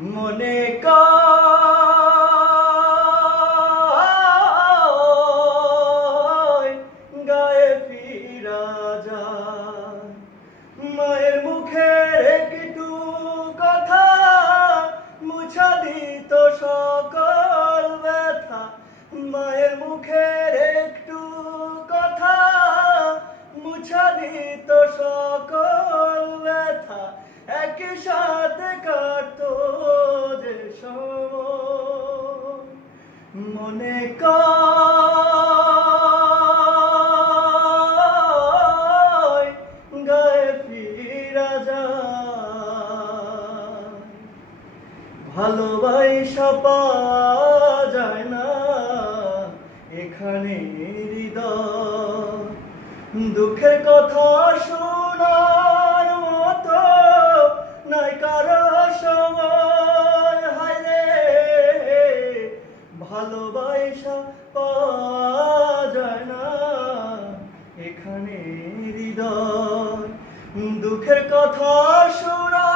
মনে গায়ে ফিরা যায়। মায়ের মুখের একটু কথা, মুছা দিত সকল ব্যথা। মায়ের মুখের একটু কথা, মুছা ব্যথা। একই মনে গায়ে ফিরা যায়। না এখানে হৃদয়। দুঃখের কথা শোনার ভালোবাসা পাওয়া যায় না। এখানে হৃদয় দুঃখের কথা শোনার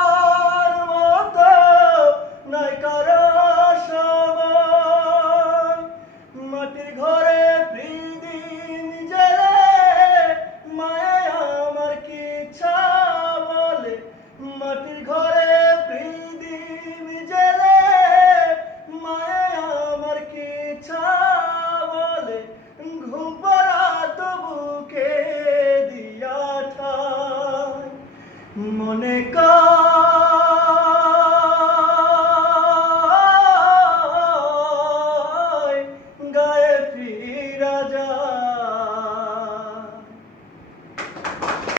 মনে কর